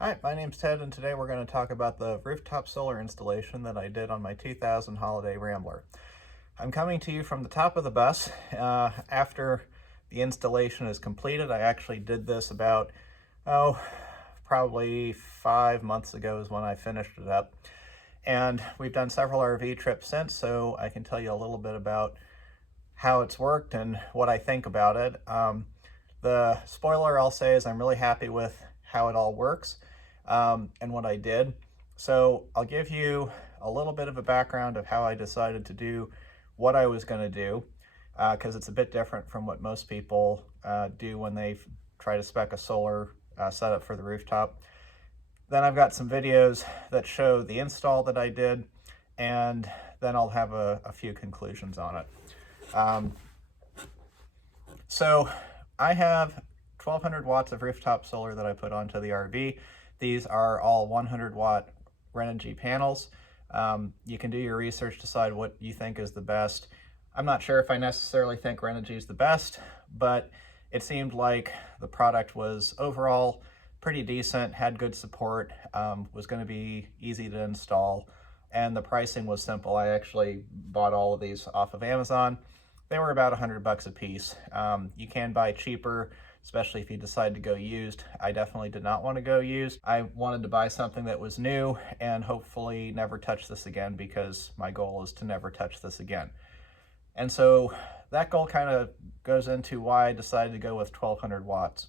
Hi, my name's Ted, and today we're going to talk about the rooftop solar installation that I did on my 2000 Holiday Rambler. I'm coming to you from the top of the bus. After the installation is completed, I actually did this about, probably 5 months ago is when I finished it up. And we've done several RV trips since, so I can tell you a little bit about how it's worked and what I think about it. The spoiler I'll say is I'm really happy with how it all works and what I did. So I'll give you a little bit of a background of how I decided to do what I was going to do, because it's a bit different from what most people do when they try to spec a solar setup for the rooftop. Then I've got some videos that show the install that I did, and then I'll have a few conclusions on it. So I have 1200 watts of rooftop solar that I put onto the RV. These are all 100 watt Renogy panels. You can do your research, decide what you think is the best. I'm not sure if I necessarily think Renogy is the best, but it seemed like the product was overall pretty decent, had good support, was going to be easy to install, and the pricing was simple. I actually bought all of these off of Amazon. They were about $100 a piece. You can buy cheaper, especially if you decide to go used. I definitely did not want to go used. I wanted to buy something that was new and hopefully never touch this again, because my goal is to never touch this again. And so that goal kind of goes into why I decided to go with 1200 watts.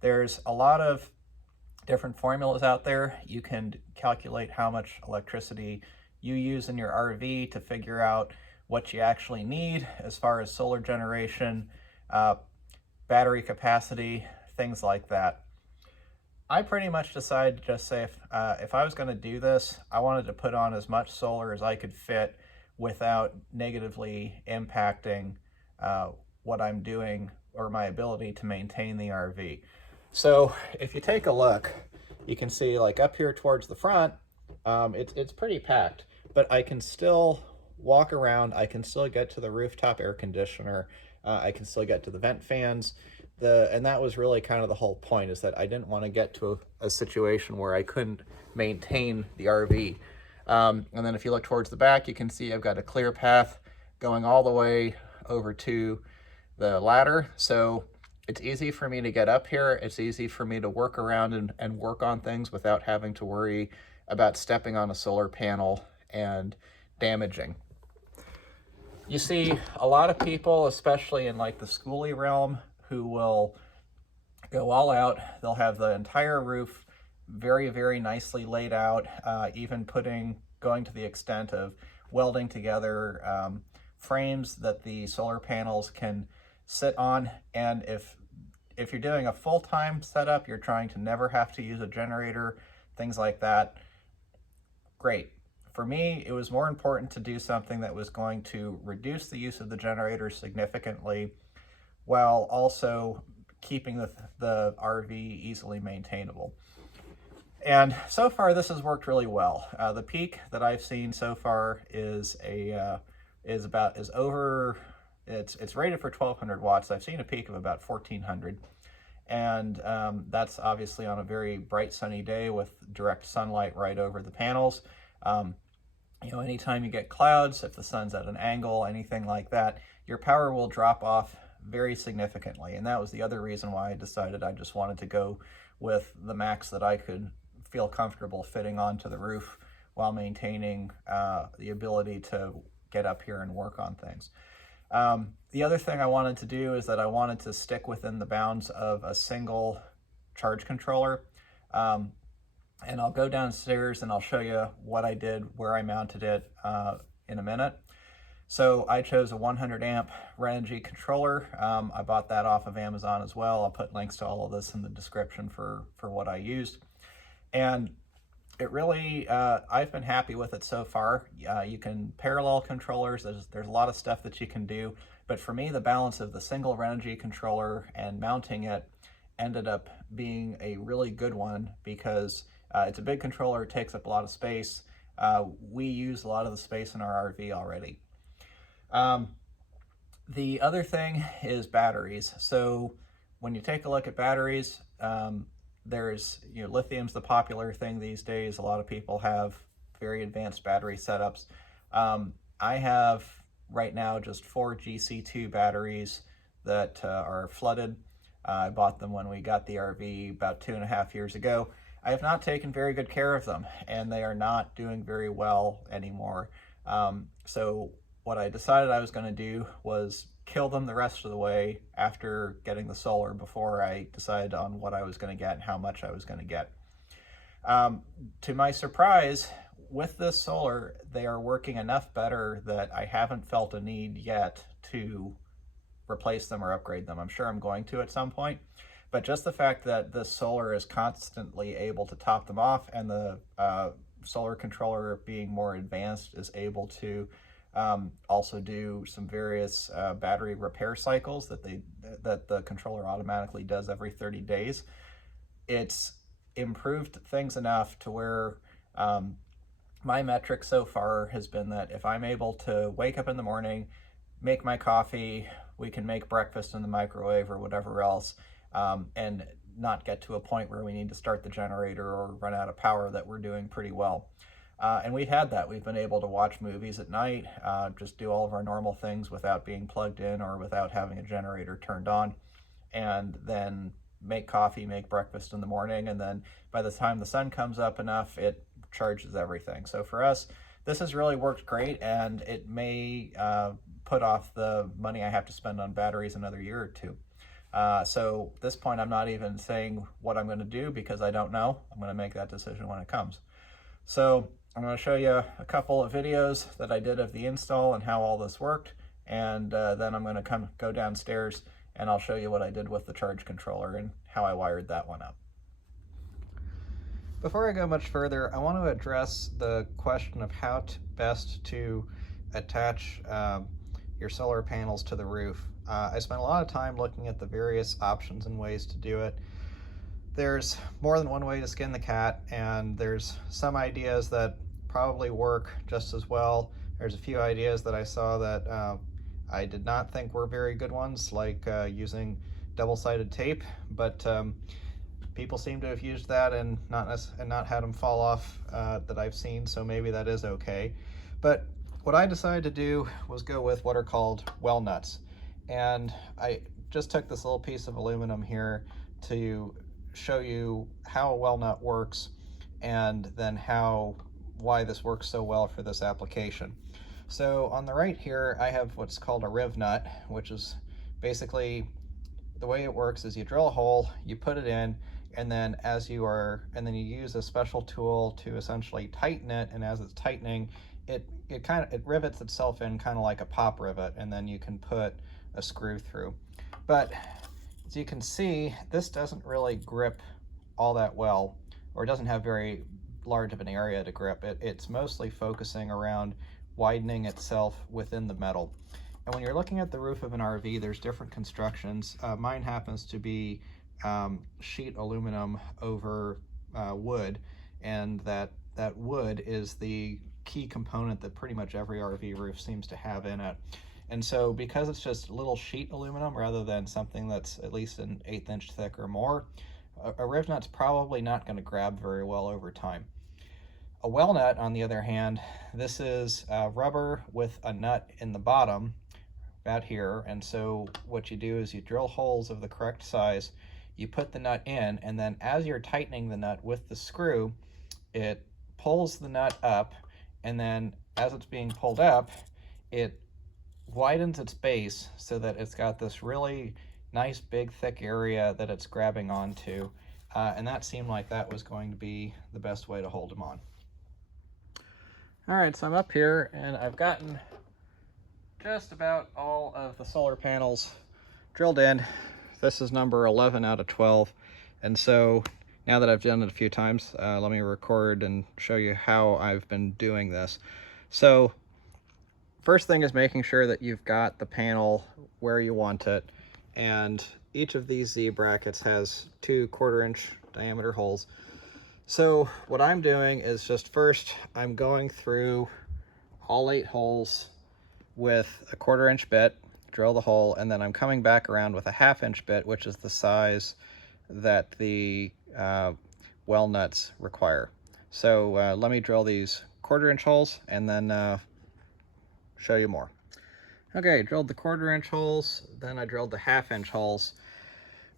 There's a lot of different formulas out there. You can calculate how much electricity you use in your RV to figure out what you actually need as far as solar generation, battery capacity, things like that. I pretty much decided to just say if I was going to do this, I wanted to put on as much solar as I could fit without negatively impacting what I'm doing or my ability to maintain the RV. So if you take a look, you can see, like, up here towards the front, it's pretty packed, but I can still walk around. I can still get to the rooftop air conditioner. I can still get to the vent fans. And that was really kind of the whole point, is that I didn't want to get to a situation where I couldn't maintain the RV. And then if you look towards the back, you can see I've got a clear path going all the way over to the ladder. So it's easy for me to get up here. It's easy for me to work around and work on things without having to worry about stepping on a solar panel and damaging. You see a lot of people, especially in like the schooly realm, who will go all out. They'll have the entire roof very, very nicely laid out, even going to the extent of welding together frames that the solar panels can sit on. And if you're doing a full-time setup, you're trying to never have to use a generator, things like that, great. For me, it was more important to do something that was going to reduce the use of the generator significantly, while also keeping the RV easily maintainable. And so far, this has worked really well. The peak that I've seen so far is it's rated for 1200 watts. I've seen a peak of about 1400. And that's obviously on a very bright sunny day with direct sunlight right over the panels. Anytime you get clouds, if the sun's at an angle, anything like that, your power will drop off very significantly. And that was the other reason why I decided I just wanted to go with the max that I could feel comfortable fitting onto the roof while maintaining the ability to get up here and work on things. The other thing I wanted to do is that I wanted to stick within the bounds of a single charge controller. And I'll go downstairs and I'll show you what I did, where I mounted it in a minute. So I chose a 100 amp Renogy controller. I bought that off of Amazon as well. I'll put links to all of this in the description for what I used. And it really, I've been happy with it so far. You can parallel controllers. There's a lot of stuff that you can do. But for me, the balance of the single Renogy controller and mounting it ended up being a really good one, because it's a big controller. It takes up a lot of space. We use a lot of the space in our RV already. The other thing is batteries. So when you take a look at batteries, there's, lithium's the popular thing these days. A lot of people have very advanced battery setups. I have right now just 4 GC2 batteries that are flooded. I bought them when we got the RV about 2.5 years ago. I have not taken very good care of them, and they are not doing very well anymore. So what I decided I was going to do was kill them the rest of the way after getting the solar before I decided on what I was going to get and how much I was going to get. To my surprise, with this solar, they are working enough better that I haven't felt a need yet to replace them or upgrade them. I'm sure I'm going to at some point, but just the fact that this solar is constantly able to top them off, and the solar controller, being more advanced, is able to also do some various battery repair cycles that the controller automatically does every 30 days. It's improved things enough to where my metric so far has been that if I'm able to wake up in the morning, make my coffee, we can make breakfast in the microwave or whatever else, and not get to a point where we need to start the generator or run out of power, that we're doing pretty well. And we've had that. We've been able to watch movies at night, just do all of our normal things without being plugged in or without having a generator turned on, and then make coffee, make breakfast in the morning, and then by the time the sun comes up enough, it charges everything. So for us, this has really worked great, and it may put off the money I have to spend on batteries another year or two. So at this point, I'm not even saying what I'm going to do because I don't know. I'm going to make that decision when it comes. So I'm going to show you a couple of videos that I did of the install and how all this worked, and then I'm going to go downstairs and I'll show you what I did with the charge controller and how I wired that one up. Before I go much further, I want to address the question of how best to attach your solar panels to the roof. I spent a lot of time looking at the various options and ways to do it. There's more than one way to skin the cat, and there's some ideas that probably work just as well. There's a few ideas that I saw that I did not think were very good ones, like using double-sided tape, but people seem to have used that and not had them fall off that I've seen, so maybe that is okay. But what I decided to do was go with what are called well nuts, and I just took this little piece of aluminum here to show you how a well nut works, and then why this works so well for this application. So on the right here, I have what's called a riv nut, which is basically the way it works is you drill a hole, you put it in, and then and then you use a special tool to essentially tighten it, and as it's tightening, it rivets itself in kind of like a pop rivet, and then you can put a screw through. But as you can see, this doesn't really grip all that well, or it doesn't have very large of an area to grip. It's mostly focusing around widening itself within the metal. And when you're looking at the roof of an RV, there's different constructions. Mine happens to be sheet aluminum over wood, and that wood is the key component that pretty much every RV roof seems to have in it. And so because it's just little sheet aluminum rather than something that's at least an 1/8 inch thick or more, a riv nut's probably not going to grab very well over time. A well nut, on the other hand, this is rubber with a nut in the bottom about here, and so what you do is you drill holes of the correct size, you put the nut in, and then as you're tightening the nut with the screw, it pulls the nut up, and then as it's being pulled up, it widens its base so that it's got this really nice big thick area that it's grabbing onto, and that seemed like that was going to be the best way to hold them on. All right, so I'm up here and I've gotten just about all of the solar panels drilled in. This is number 11 out of 12, and so now that I've done it a few times, let me record and show you how I've been doing this. So first thing is making sure that you've got the panel where you want it, and each of these Z brackets has 2 1/4 inch diameter holes. So what I'm doing is just first I'm going through all 8 holes with a 1/4 inch bit, drill the hole, and then I'm coming back around with a 1/2 inch bit, which is the size that the well nuts require. So let me drill these 1/4-inch holes and then show you more. Okay, drilled the 1/4-inch holes, then I drilled the 1/2-inch holes.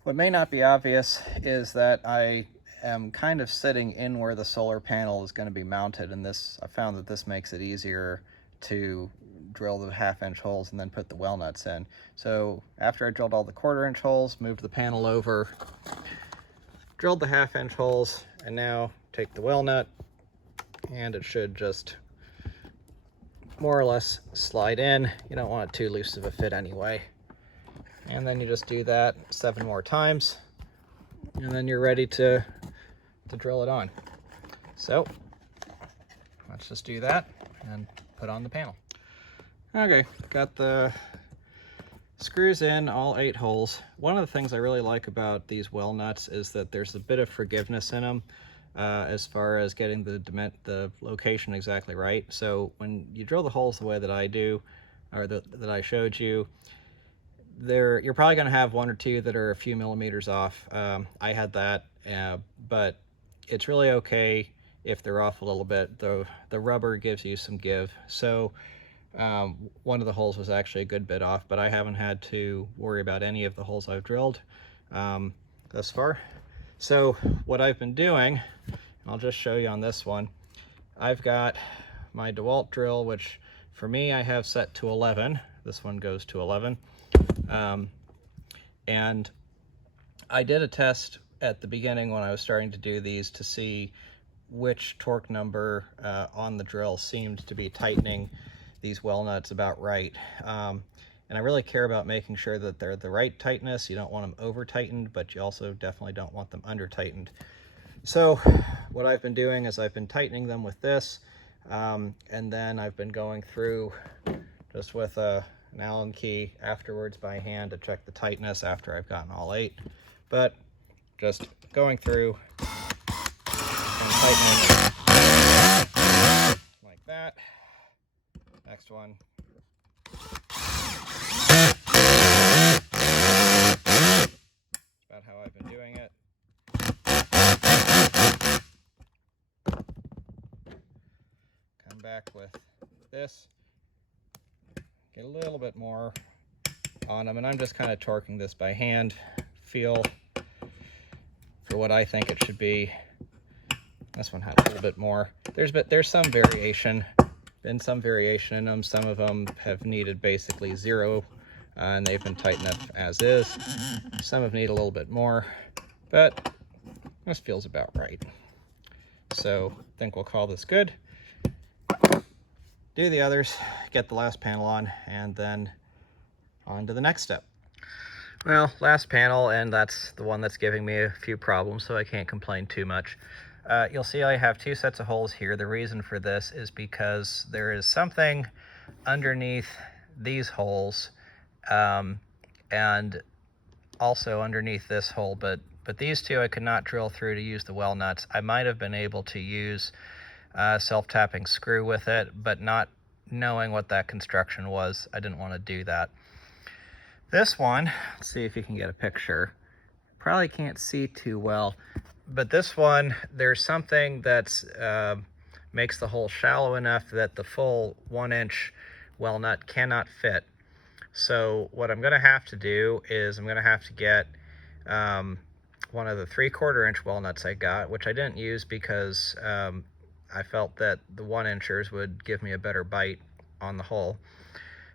What may not be obvious is that I am kind of sitting in where the solar panel is going to be mounted, and I found that this makes it easier to drill the 1/2-inch holes and then put the well nuts in. So after I drilled all the 1/4-inch holes, moved the panel over, drilled the 1/2-inch holes, and now take the well nut, and it should just more or less slide in. You don't want it too loose of a fit anyway. And then you just do that 7 more times, and then you're ready to drill it on. So let's just do that and put on the panel. Okay, got the screws in all 8 holes. One of the things I really like about these well nuts is that there's a bit of forgiveness in them as far as getting the location exactly right. So when you drill the holes the way that I do, or that I showed you, you're probably going to have 1 or 2 that are a few millimeters off. I had that, but it's really okay if they're off a little bit. The rubber gives you some give. So one of the holes was actually a good bit off, but I haven't had to worry about any of the holes I've drilled thus far. So what I've been doing, I'll just show you on this one, I've got my DeWalt drill, which for me I have set to 11. This one goes to 11. And I did a test at the beginning when I was starting to do these to see which torque number on the drill seemed to be tightening these well nuts about right. And I really care about making sure that they're the right tightness. You don't want them over tightened, but you also definitely don't want them under tightened. So what I've been doing is I've been tightening them with this, and then I've been going through just with an Allen key afterwards by hand to check the tightness after I've gotten all 8. But just going through and tightening like that. Next one. That's about how I've been doing it. Come back with this. Get a little bit more on them, and I'm just kind of torquing this by hand. Feel for what I think it should be. This one had a little bit more. There's some variation. Been some variation in them. Some of them have needed basically 0, and they've been tight enough as is. Some have needed a little bit more, but this feels about right. So I think we'll call this good. Do the others, get the last panel on, and then on to the next step. Well, last panel, and that's the one that's giving me a few problems, so I can't complain too much. You'll see I have 2 sets of holes here. The reason for this is because there is something underneath these holes, and also underneath this hole, but these 2 I could not drill through to use the well nuts. I might have been able to use self-tapping screw with it, but not knowing what that construction was, I didn't want to do that. This one, let's see if you can get a picture. Probably can't see too well, but this one, there's something that's makes the hole shallow enough that the full 1-inch well nut cannot fit. So what I'm going to have to do is I'm going to have to get one of the 3/4-inch well nuts I got, which I didn't use because I felt that the 1-inchers would give me a better bite on the hole.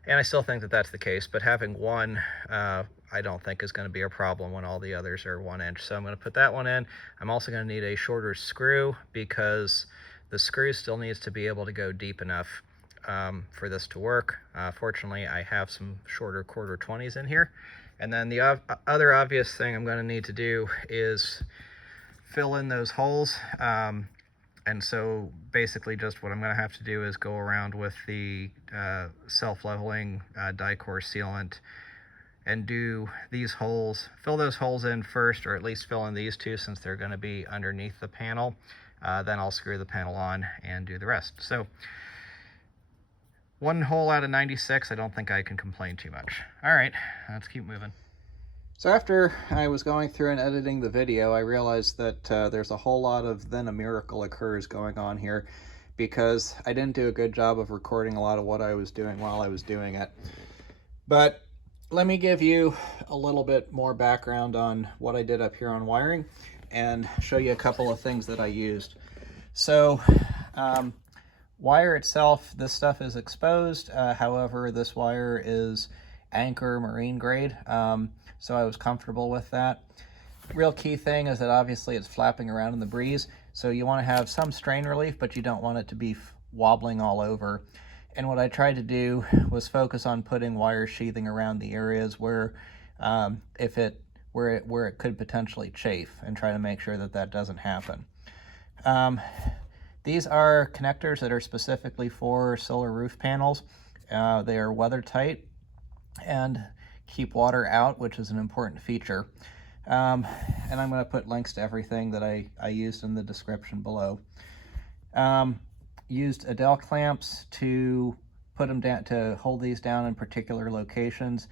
And I still think that that's the case, but having one I don't think is going to be a problem when all the others are 1-inch. So I'm going to put that one in. I'm also going to need a shorter screw because the screw still needs to be able to go deep enough for this to work. Fortunately, I have some shorter 1/4-20s in here. And then the other obvious thing I'm going to need to do is fill in those holes. And so basically just what I'm going to have to do is go around with the self-leveling die-core sealant and do these holes, fill those holes in first, or at least fill in these 2 since they're going to be underneath the panel. Then I'll screw the panel on and do the rest. So 1 hole out of 96, I don't think I can complain too much. All right, let's keep moving. So after I was going through and editing the video, I realized that there's a whole lot of then a miracle occurs going on here, because I didn't do a good job of recording a lot of what I was doing while I was doing it. But let me give you a little bit more background on what I did up here on wiring and show you a couple of things that I used. So wire itself, this stuff is exposed. However, this wire is Anchor marine grade, so I was comfortable with that. Real key thing is that obviously it's flapping around in the breeze, so you want to have some strain relief, but you don't want it to be wobbling all over. And what I tried to do was focus on putting wire sheathing around the areas where where it could potentially chafe, and try to make sure that that doesn't happen. These are connectors that are specifically for solar roof panels. They are weather tight and keep water out, which is an important feature. And I'm going to put links to everything that I used in the description below. Used Adele clamps to put them down, to hold these down in particular locations.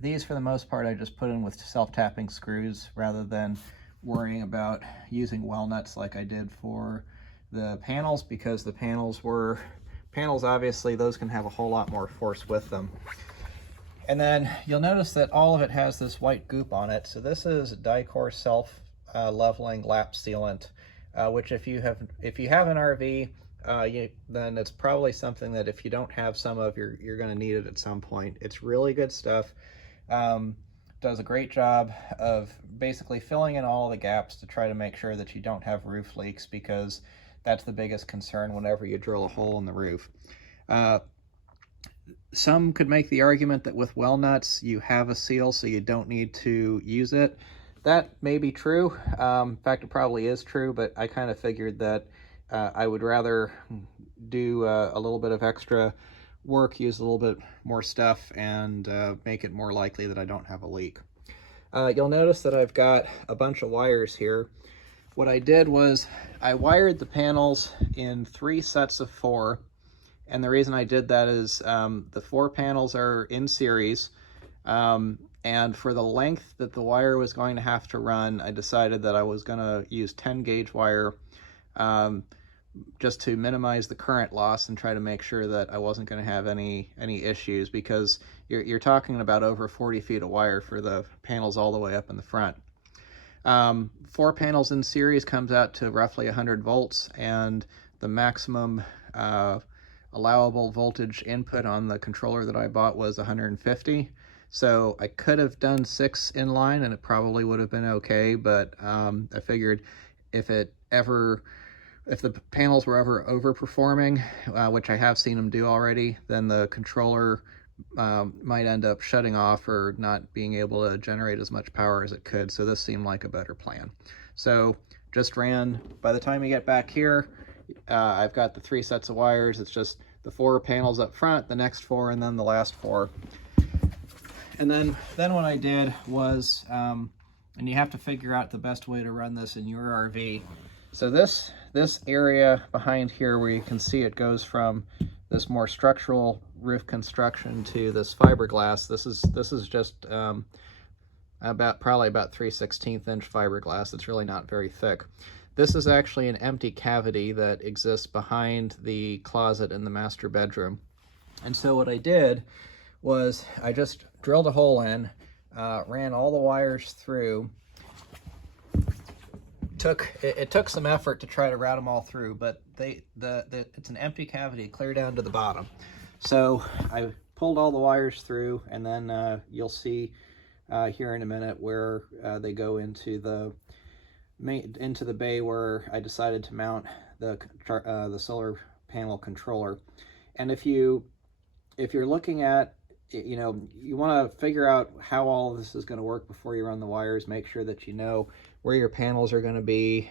These, for the most part, I just put in with self-tapping screws rather than worrying about using well nuts like I did for the panels, because the panels obviously those can have a whole lot more force with them. And then you'll notice that all of it has this white goop on it. So this is Dicor self leveling lap sealant, which if you have an RV, then it's probably something that if you don't have some of, you're going to need it at some point. It's really good stuff. Does a great job of basically filling in all the gaps to try to make sure that you don't have roof leaks, because that's the biggest concern whenever you drill a hole in the roof. Some could make the argument that with well nuts you have a seal, so you don't need to use it. That may be true. In fact, it probably is true, but I kind of figured that I would rather do a little bit of extra work, use a little bit more stuff, and make it more likely that I don't have a leak. You'll notice that I've got a bunch of wires here. What I did was I wired the panels in 3 sets of 4, and the reason I did that is the 4 panels are in series, and for the length that the wire was going to have to run, I decided that I was going to use 10 gauge wire, just to minimize the current loss and try to make sure that I wasn't going to have any issues, because you're talking about over 40 feet of wire for the panels all the way up in the front. 4 panels in series comes out to roughly 100 volts, and the maximum allowable voltage input on the controller that I bought was 150. So I could have done 6 in line and it probably would have been okay, but I figured if the panels were ever overperforming, which I have seen them do already, then the controller might end up shutting off or not being able to generate as much power as it could. So this seemed like a better plan. So just ran, by the time you get back here, I've got the 3 sets of wires. It's just the 4 panels up front, the next 4, and then the last 4. And then what I did was, and you have to figure out the best way to run this in your RV. So this area behind here, where you can see it goes from this more structural roof construction to this fiberglass. This is just probably about 3/16 inch fiberglass. It's really not very thick. This is actually an empty cavity that exists behind the closet in the master bedroom. And so what I did was I just drilled a hole in, ran all the wires through. It took some effort to try to route them all through, but it's an empty cavity clear down to the bottom. So I pulled all the wires through, and then you'll see here in a minute where they go into the bay where I decided to mount the solar panel controller. And if you're looking at, you want to figure out how all of this is going to work before you run the wires. Make sure that you know where your panels are going to be,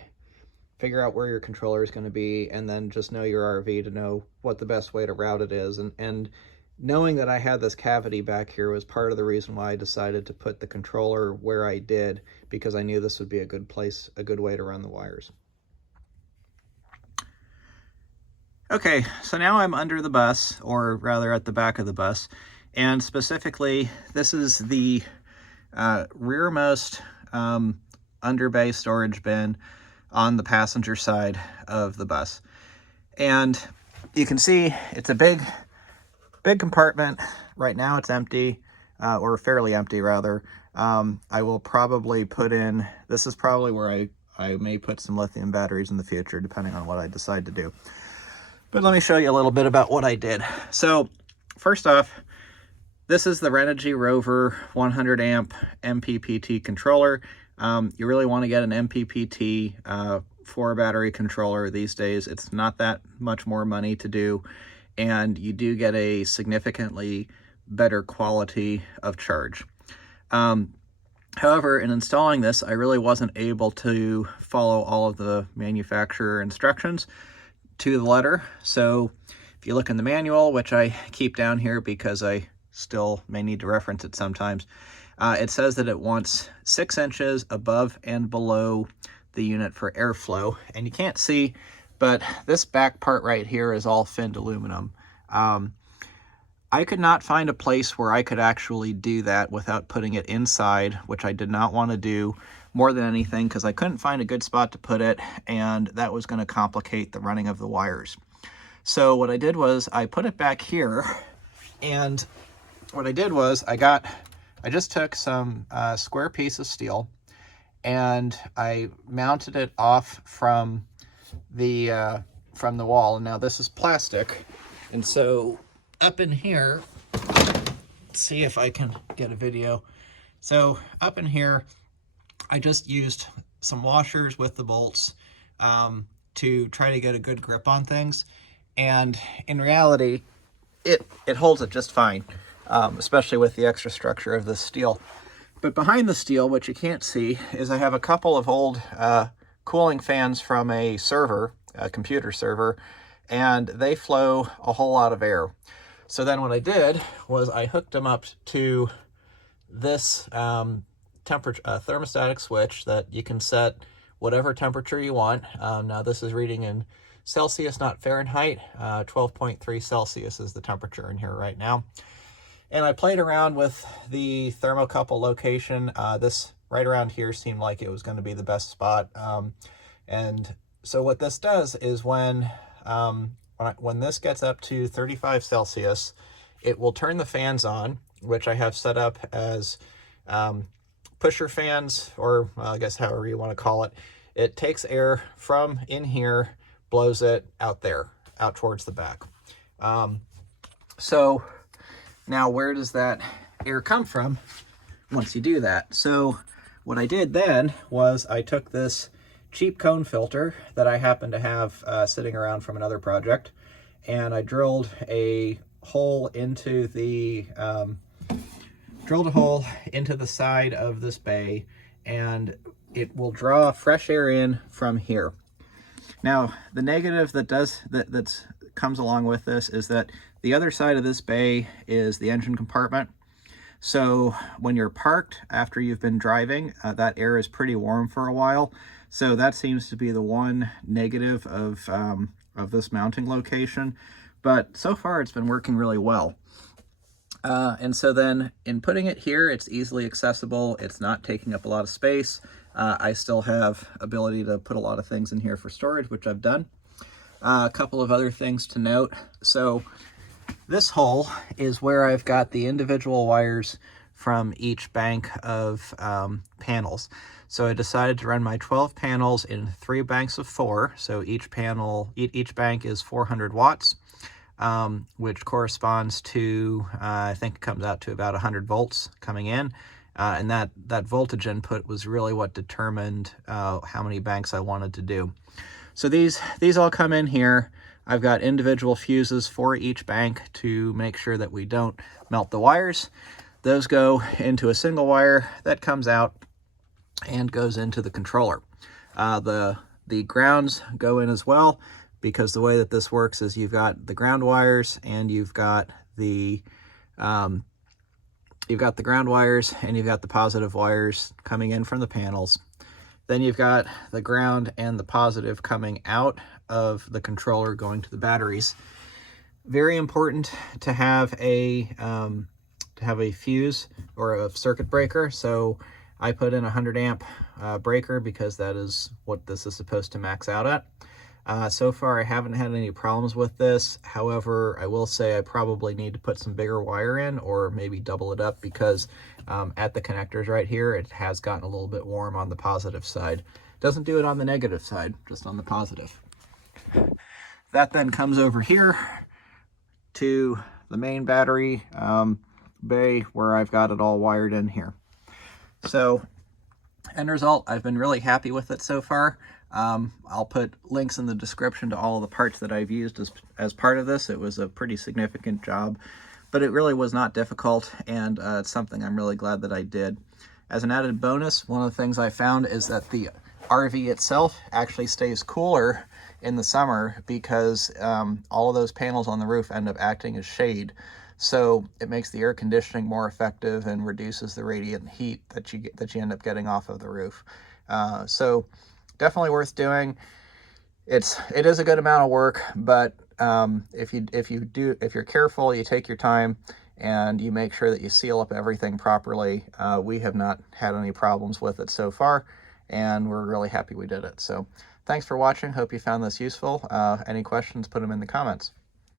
figure out where your controller is going to be, and then just know your RV to know what the best way to route it is. And knowing that I had this cavity back here was part of the reason why I decided to put the controller where I did, because I knew this would be a good way to run the wires. Okay, so now I'm under the bus, or rather at the back of the bus, and specifically this is the rearmost under bay storage bin on the passenger side of the bus. And you can see it's a big compartment. Right now it's empty, or fairly empty rather. I will probably put in, this is probably where I may put some lithium batteries in the future, depending on what I decide to do. But let me show you a little bit about what I did. So first off, this is the Renogy Rover 100 amp MPPT controller. You really want to get an MPPT 4-battery controller these days. It's not that much more money to do, and you do get a significantly better quality of charge. However, in installing this, I really wasn't able to follow all of the manufacturer instructions to the letter. So if you look in the manual, which I keep down here because I still may need to reference it sometimes, it says that it wants 6 inches above and below the unit for airflow. And you can't see, but this back part right here is all finned aluminum. I could not find a place where I could actually do that without putting it inside, which I did not want to do more than anything because I couldn't find a good spot to put it, and that was going to complicate the running of the wires. So what I did was I put it back here, and what I did was I just took some square piece of steel and I mounted it off from the wall. And now this is plastic, and so up in here, let's see if I can get a video. So up in here, I just used some washers with the bolts to try to get a good grip on things. And in reality, it holds it just fine, especially with the extra structure of this steel. But behind the steel, what you can't see, is I have a couple of old cooling fans from a server, a computer server, and they flow a whole lot of air. So then what I did was I hooked them up to this temperature thermostatic switch that you can set whatever temperature you want. Now this is reading in Celsius, not Fahrenheit. 12.3 Celsius is the temperature in here right now. And I played around with the thermocouple location. This right around here seemed like it was going to be the best spot. And so what this does is when this gets up to 35 Celsius, it will turn the fans on, which I have set up as pusher fans, or I guess however you want to call it. It takes air from in here, blows it out there, out towards the back. So now where does that air come from once you do that? So what I did then was I took this cheap cone filter that I happen to have sitting around from another project, and I drilled a hole into the side of this bay, and it will draw fresh air in from here. Now the negative that comes along with this is that the other side of this bay is the engine compartment. So when you're parked after you've been driving, that air is pretty warm for a while. So that seems to be the one negative of this mounting location. But so far it's been working really well. And so then in putting it here, it's easily accessible. It's not taking up a lot of space. I still have ability to put a lot of things in here for storage, which I've done. A couple of other things to note. So this hole is where I've got the individual wires from each bank of panels. So I decided to run my 12 panels in 3 banks of 4. So each bank is 400 watts, which corresponds to, I think it comes out to about 100 volts coming in. And that voltage input was really what determined how many banks I wanted to do. So these all come in here. I've got individual fuses for each bank to make sure that we don't melt the wires. Those go into a single wire that comes out and goes into the controller. The grounds go in as well, because the way that this works is you've got the ground wires and you've got the ground wires and you've got the positive wires coming in from the panels. Then you've got the ground and the positive coming out of the controller going to the batteries. Very important to have a have a fuse or a circuit breaker, so I put in a 100 amp breaker because that is what this is supposed to max out at. So far I haven't had any problems with this. However, I will say I probably need to put some bigger wire in, or maybe double it up, because at the connectors right here it has gotten a little bit warm on the positive side. Doesn't do it on the negative side, just on the positive. That then comes over here to the main battery bay, where I've got it all wired in here. So end result, I've been really happy with it so far. I'll put links in the description to all the parts that I've used as part of this. It was a pretty significant job, but it really was not difficult, and it's something I'm really glad that I did. As an added bonus, one of the things I found is that the RV itself actually stays cooler in the summer, because all of those panels on the roof end up acting as shade. So it makes the air conditioning more effective and reduces the radiant heat that you end up getting off of the roof. So definitely worth doing. It is a good amount of work, but if you're careful, you take your time, and you make sure that you seal up everything properly, we have not had any problems with it so far, and we're really happy we did it. So thanks for watching. Hope you found this useful. Any questions, put them in the comments.